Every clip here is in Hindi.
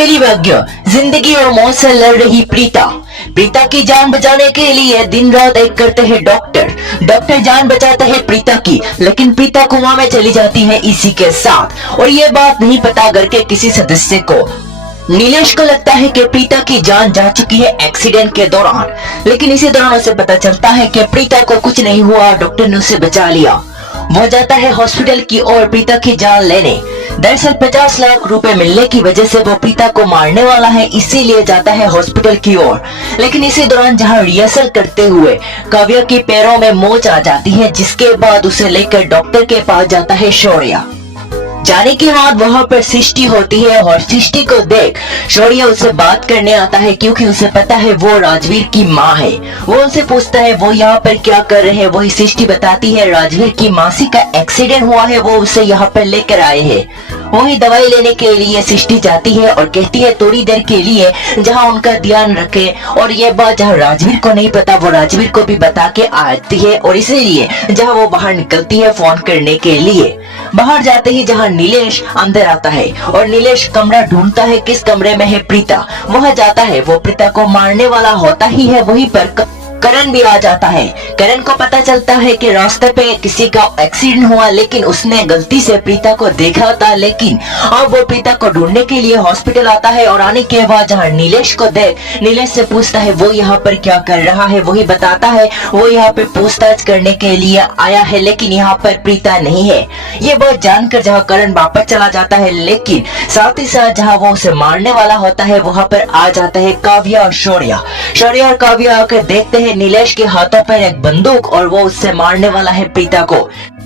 कुंडली भाग्य, जिंदगी और मौत से लड़ रही प्रीता। प्रीता की जान बचाने के लिए दिन रात एक करते हैं डॉक्टर। डॉक्टर जान बचाते हैं प्रीता की, लेकिन प्रीता कुआं में चली जाती है इसी के साथ। और ये बात नहीं पता घर के किसी सदस्य को। नीलेश को लगता है कि प्रीता की जान जा चुकी है एक्सीडेंट के दौरान, लेकिन इसी दौरान उसे पता चलता है कि प्रीता को कुछ नहीं हुआ, डॉक्टर ने उसे बचा लिया। वो जाता है हॉस्पिटल की ओर प्रीता की जान लेने। दरअसल 50 लाख रुपए मिलने की वजह से वो प्रीता को मारने वाला है, इसीलिए जाता है हॉस्पिटल की ओर। लेकिन इसी दौरान जहां रिहर्सल करते हुए काव्या के पैरों में मोच आ जाती है, जिसके बाद उसे लेकर डॉक्टर के पास जाता है शौर्य। जाने के बाद वहां पर सृष्टि होती है और सृष्टि को देख शौर्य उससे बात करने आता है, क्योंकि उसे पता है वो राजवीर की माँ है। वो उनसे पूछता है वो यहाँ पर क्या कर रहे हैं। वही सृष्टि बताती है राजवीर की मासी का एक्सीडेंट हुआ है, वो उसे यहाँ पर लेकर आए हैं। वही दवाई लेने के लिए सृष्टि जाती है और कहती है थोड़ी देर के लिए जहाँ उनका ध्यान रखे। और ये बात जहाँ राजवीर को नहीं पता वो राजवीर को भी बता के आती है, और इसीलिए जहाँ वो बाहर निकलती है फोन करने के लिए। बाहर जाते ही जहाँ नीलेश अंदर आता है और नीलेश कमरा ढूंढता है, किस कमरे में है प्रीता। वहाँ जाता है, वो प्रीता को मारने वाला होता ही है। वहीं पर करण भी आ जाता है। करण को पता चलता है कि रास्ते पे किसी का एक्सीडेंट हुआ, लेकिन उसने गलती से प्रीता को देखा था। लेकिन अब वो प्रीता को ढूंढने के लिए हॉस्पिटल आता है और आने के बाद जहाँ नीलेश को देख नीलेश से पूछता है वो यहाँ पर क्या कर रहा है। वही बताता है वो यहाँ पे पूछताछ करने के लिए आया है, लेकिन यहाँ पर प्रीता नहीं है। ये बात जानकर जहाँ करण वापस चला जाता है, लेकिन साथ ही साथ जहाँ वो उसे मारने वाला होता है वहाँ पर आ जाता है काव्या और शौर्य। शौर्य और काव्या आकर देखते हैं नीलेश के हाथों पर एक बंदूक और वो उससे मारने वाला है प्रीता को।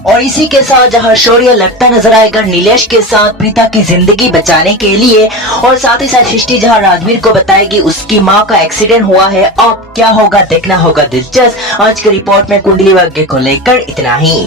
और इसी के साथ जहाँ शौर्य लड़ता नजर आएगा नीलेश के साथ प्रीता की जिंदगी बचाने के लिए। और साथ ही साथ सृष्टि जहाँ राजवीर को बताएगी उसकी माँ का एक्सीडेंट हुआ है। अब क्या होगा देखना होगा दिलचस्प। आज की रिपोर्ट में कुंडली भाग्य को लेकर इतना ही।